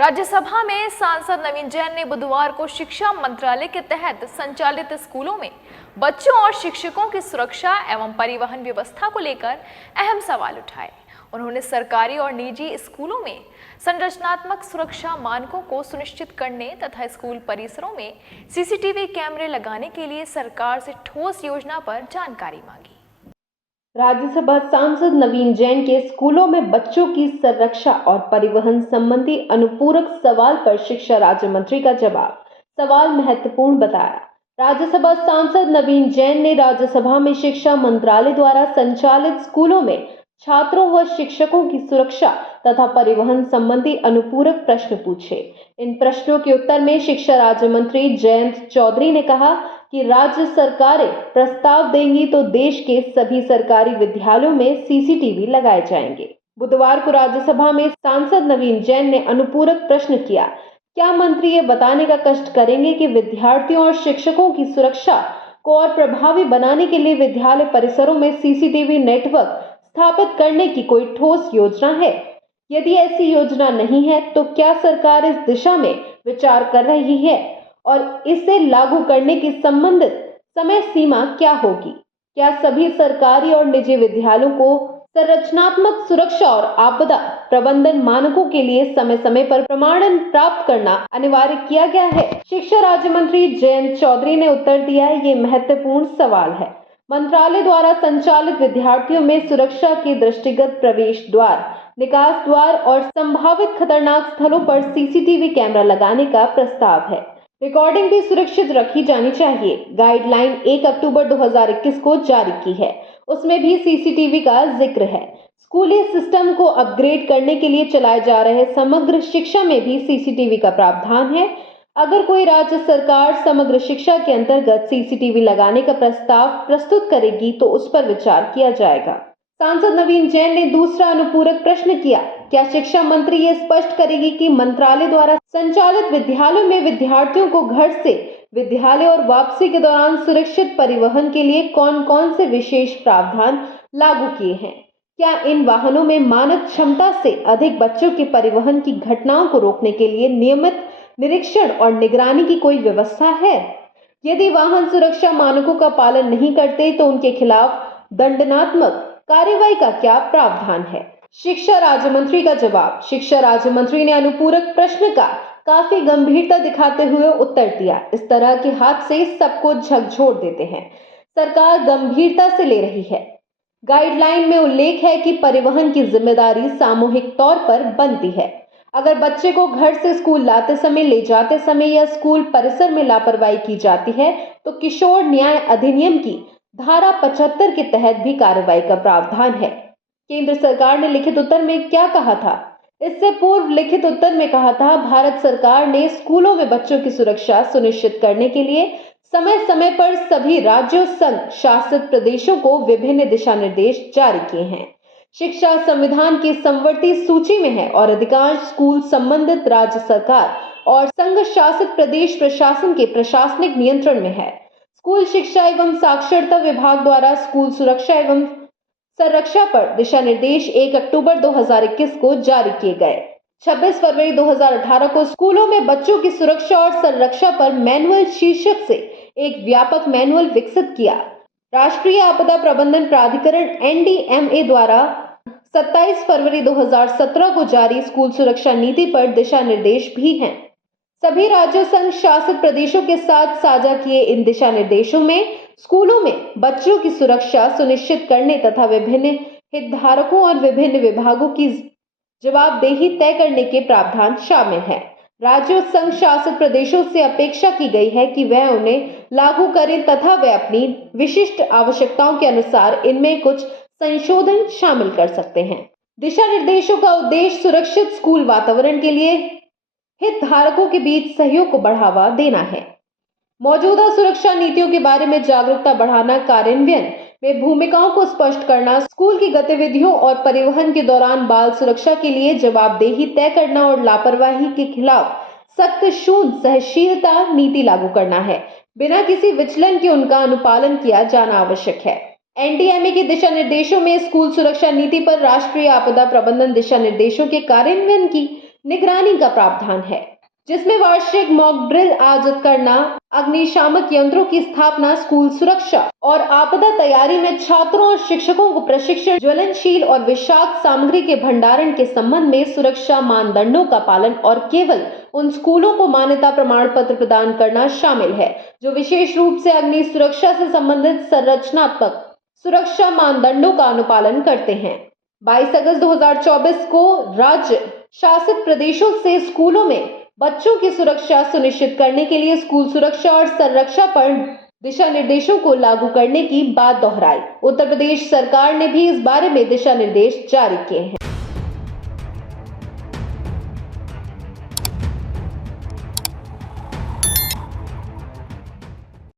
राज्यसभा में सांसद नवीन जैन ने बुधवार को शिक्षा मंत्रालय के तहत संचालित स्कूलों में बच्चों और शिक्षकों की सुरक्षा एवं परिवहन व्यवस्था को लेकर अहम सवाल उठाए। उन्होंने सरकारी और निजी स्कूलों में संरचनात्मक सुरक्षा मानकों को सुनिश्चित करने तथा स्कूल परिसरों में सीसीटीवी कैमरे लगाने के लिए सरकार से ठोस योजना पर जानकारी मांगी। राज्यसभा सांसद नवीन जैन के स्कूलों में बच्चों की संरक्षा और परिवहन संबंधी अनुपूरक सवाल पर शिक्षा राज्य मंत्री का जवाब। सवाल महत्वपूर्ण बताया। राज्यसभा सांसद नवीन जैन ने राज्यसभा में शिक्षा मंत्रालय द्वारा संचालित स्कूलों में छात्रों व शिक्षकों की सुरक्षा तथा परिवहन संबंधी अनुपूरक प्रश्न पूछे। इन प्रश्नों के उत्तर में शिक्षा राज्य मंत्री जयंत चौधरी ने कहा कि राज्य सरकारें प्रस्ताव देंगी तो देश के सभी सरकारी विद्यालयों में सीसीटीवी लगाए जाएंगे। बुधवार को राज्यसभा में सांसद नवीन जैन ने अनुपूरक प्रश्न किया, क्या मंत्री ये बताने का कष्ट करेंगे कि विद्यार्थियों और शिक्षकों की सुरक्षा को और प्रभावी बनाने के लिए विद्यालय परिसरों में सीसीटीवी नेटवर्क स्थापित करने की कोई ठोस योजना है? यदि ऐसी योजना नहीं है तो क्या सरकार इस दिशा में विचार कर रही है और इसे लागू करने की संबंधित समय सीमा क्या होगी? क्या सभी सरकारी और निजी विद्यालयों को संरचनात्मक सुरक्षा और आपदा प्रबंधन मानकों के लिए समय समय पर प्रमाणन प्राप्त करना अनिवार्य किया गया है? शिक्षा राज्य मंत्री जयंत चौधरी ने उत्तर दिया, ये महत्वपूर्ण सवाल है। मंत्रालय द्वारा संचालित विद्यार्थियों में सुरक्षा के दृष्टिगत प्रवेश द्वार, निकास द्वार और संभावित खतरनाक स्थलों पर सीसीटीवी कैमरा लगाने का प्रस्ताव है। रिकॉर्डिंग भी सुरक्षित रखी जानी चाहिए। गाइडलाइन 1 अक्टूबर 2021 को जारी की है, उसमें भी सीसीटीवी का जिक्र है। स्कूली सिस्टम को अपग्रेड करने के लिए चलाए जा रहे समग्र शिक्षा में भी सीसीटीवी का प्रावधान है। अगर कोई राज्य सरकार समग्र शिक्षा के अंतर्गत सीसीटीवी लगाने का प्रस्ताव प्रस्तुत करेगी तो उस पर विचार किया जाएगा। सांसद नवीन जैन ने दूसरा अनुपूरक प्रश्न किया, क्या शिक्षा मंत्री ये स्पष्ट करेगी कि मंत्रालय द्वारा संचालित विद्यालयों में विद्यार्थियों को घर से विद्यालय और वापसी के दौरान सुरक्षित परिवहन के लिए कौन कौन से विशेष प्रावधान लागू किए हैं? क्या इन वाहनों में मानक क्षमता से अधिक बच्चों के परिवहन की घटनाओं को रोकने के लिए नियमित निरीक्षण और निगरानी की कोई व्यवस्था है? यदि वाहन सुरक्षा मानकों का पालन नहीं करते तो उनके खिलाफ दंडात्मक कार्रवाई का क्या प्रावधान है? शिक्षा राज्य मंत्री का जवाब। शिक्षा राज्य मंत्री ने अनुपूरक प्रश्न का काफी गंभीरता दिखाते हुए उत्तर दिया। इस तरह के हादसे सबको झकझोर देते हैं। सरकार गंभीरता से ले रही है। गाइडलाइन में उल्लेख है कि परिवहन की जिम्मेदारी सामूहिक तौर पर बनती है। अगर बच्चे को घर से स्कूल लाते समय, ले जाते समय या स्कूल परिसर में लापरवाही की जाती है तो किशोर न्याय अधिनियम की धारा 75 के तहत भी कार्रवाई का प्रावधान है। केंद्र सरकार ने लिखित उत्तर में क्या कहा था? इससे पूर्व लिखित उत्तर में कहा था, भारत सरकार ने स्कूलों में बच्चों की सुरक्षा सुनिश्चित करने के लिए समय समय पर सभी राज्यों संघ शासित प्रदेशों को विभिन्न दिशा निर्देश जारी किए हैं। शिक्षा संविधान की समवर्ती सूची में है और अधिकांश स्कूल संबंधित राज्य सरकार और संघ शासित प्रदेश प्रशासन के प्रशासनिक नियंत्रण में है। स्कूल शिक्षा एवं साक्षरता विभाग द्वारा स्कूल सुरक्षा एवं संरक्षा पर दिशा निर्देश 1 अक्टूबर 2021 को जारी किए गए। 26 फरवरी 2018 को स्कूलों में बच्चों की सुरक्षा और संरक्षा पर मैनुअल शीर्षक से एक व्यापक मैनुअल विकसित किया। राष्ट्रीय आपदा प्रबंधन प्राधिकरण NDMA द्वारा 27 फरवरी 2017 को जारी स्कूल सुरक्षा नीति पर दिशा निर्देश भी हैं। सभी राज्यों संघ शासित प्रदेशों के साथ साझा किए इन दिशा निर्देशों में स्कूलों में बच्चों की सुरक्षा सुनिश्चित करने तथा विभिन्न हितधारकों और विभिन्न विभागों की जवाबदेही तय करने के प्रावधान शामिल हैं। राज्यों संघ शासित प्रदेशों से अपेक्षा की गई है कि वह उन्हें लागू करें तथा वे अपनी विशिष्ट आवश्यकताओं के अनुसार इनमें कुछ संशोधन शामिल कर सकते हैं। दिशा निर्देशों का उद्देश्य सुरक्षित स्कूल वातावरण के लिए हितधारकों के बीच सहयोग को बढ़ावा देना है। मौजूदा सुरक्षा नीतियों के बारे में जागरूकता बढ़ाना, कार्यान्वयन में भूमिकाओं को स्पष्ट करना, स्कूल की गतिविधियों और परिवहन के दौरान बाल सुरक्षा के लिए जवाबदेही तय करना और लापरवाही के खिलाफ सख्त शून्य सहनशीलता नीति लागू करना है। बिना किसी विचलन के उनका अनुपालन किया जाना आवश्यक है। NDMA के दिशा निर्देशों में स्कूल सुरक्षा नीति पर राष्ट्रीय आपदा प्रबंधन दिशा निर्देशों के कार्यान्वयन की निगरानी का प्रावधान है, जिसमें वार्षिक मॉक ड्रिल आयोजित करना, अग्निशामक यंत्रों की स्थापना, स्कूल सुरक्षा और आपदा तैयारी में छात्रों और शिक्षकों को प्रशिक्षण, ज्वलनशील और विषाक्त सामग्री के भंडारण के संबंध में सुरक्षा मानदंडों का पालन और केवल उन स्कूलों को मान्यता प्रमाण पत्र प्रदान करना शामिल है जो विशेष रूप से अग्नि सुरक्षा से संबंधित संरचनात्मक सुरक्षा मानदंडों का अनुपालन करते हैं। 22 अगस्त 2024 को राज्य शासित प्रदेशों से स्कूलों में बच्चों की सुरक्षा सुनिश्चित करने के लिए स्कूल सुरक्षा और संरक्षा पर दिशा निर्देशों को लागू करने की बात दोहराई। उत्तर प्रदेश सरकार ने भी इस बारे में दिशा निर्देश जारी किए हैं।